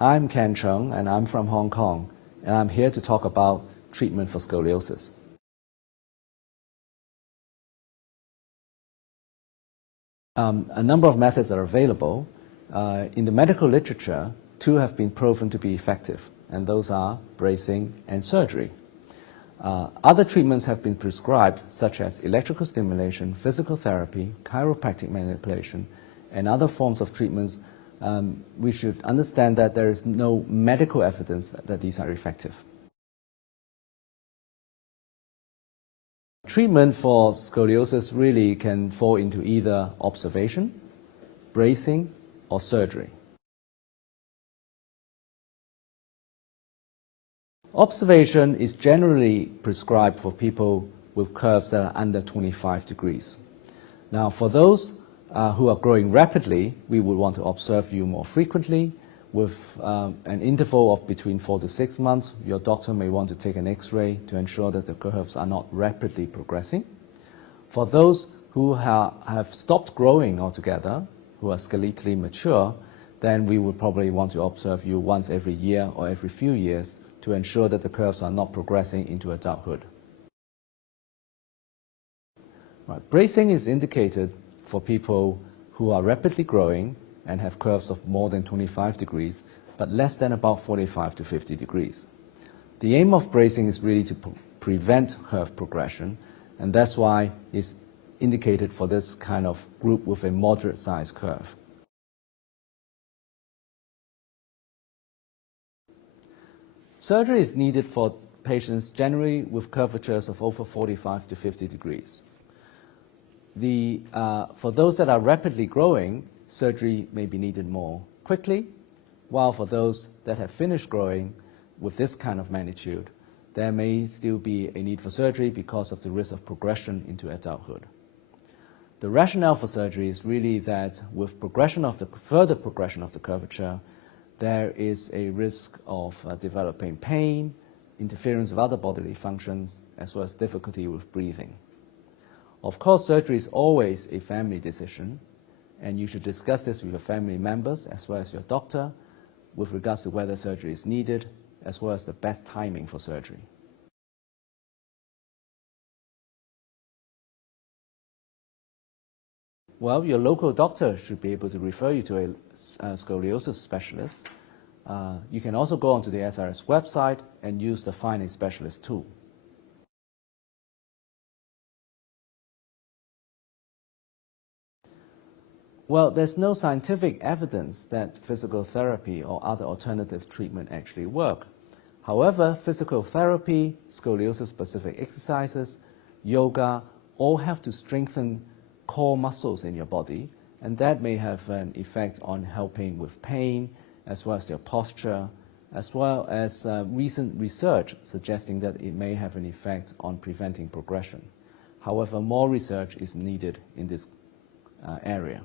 I'm Ken Cheung, and I'm from Hong Kong, and I'm here to talk about treatment for scoliosis. A number of methods are available. In the medical literature, two have been proven to be effective, and those are bracing and surgery. Other treatments have been prescribed, such as electrical stimulation, physical therapy, chiropractic manipulation, and other forms of treatments. We should understand that there is no medical evidence that these are effective. Treatment for scoliosis really can fall into either observation, bracing, or surgery. Observation is generally prescribed for people with curves that are under 25 degrees. Now, for those who are growing rapidly, we would want to observe you more frequently. With an interval of between 4 to 6 months, your doctor may want to take an X-ray to ensure that the curves are not rapidly progressing. For those who have stopped growing altogether, who are skeletally mature, then we would probably want to observe you once every year or every few years to ensure that the curves are not progressing into adulthood. Right. Bracing is indicated for people who are rapidly growing and have curves of more than 25 degrees, but less than about 45 to 50 degrees. The aim of bracing is really to prevent curve progression, and that's why it's indicated for this kind of group with a moderate size curve. Surgery is needed for patients generally with curvatures of over 45 to 50 degrees. For those that are rapidly growing, surgery may be needed more quickly, while for those that have finished growing with this kind of magnitude, there may still be a need for surgery because of the risk of progression into adulthood. The rationale for surgery is really that with further progression of the curvature, there is a risk of developing pain, interference with other bodily functions, as well as difficulty with breathing. Of course, surgery is always a family decision, and you should discuss this with your family members as well as your doctor with regards to whether surgery is needed, as well as the best timing for surgery. Well, your local doctor should be able to refer you to a scoliosis specialist. You can also go onto the SRS website and use the Find a Specialist tool. Well, there's no scientific evidence that physical therapy or other alternative treatment actually work. However, physical therapy, scoliosis-specific exercises, yoga, all help to strengthen core muscles in your body, and that may have an effect on helping with pain, as well as your posture, as well as recent research suggesting that it may have an effect on preventing progression. However, more research is needed in this area.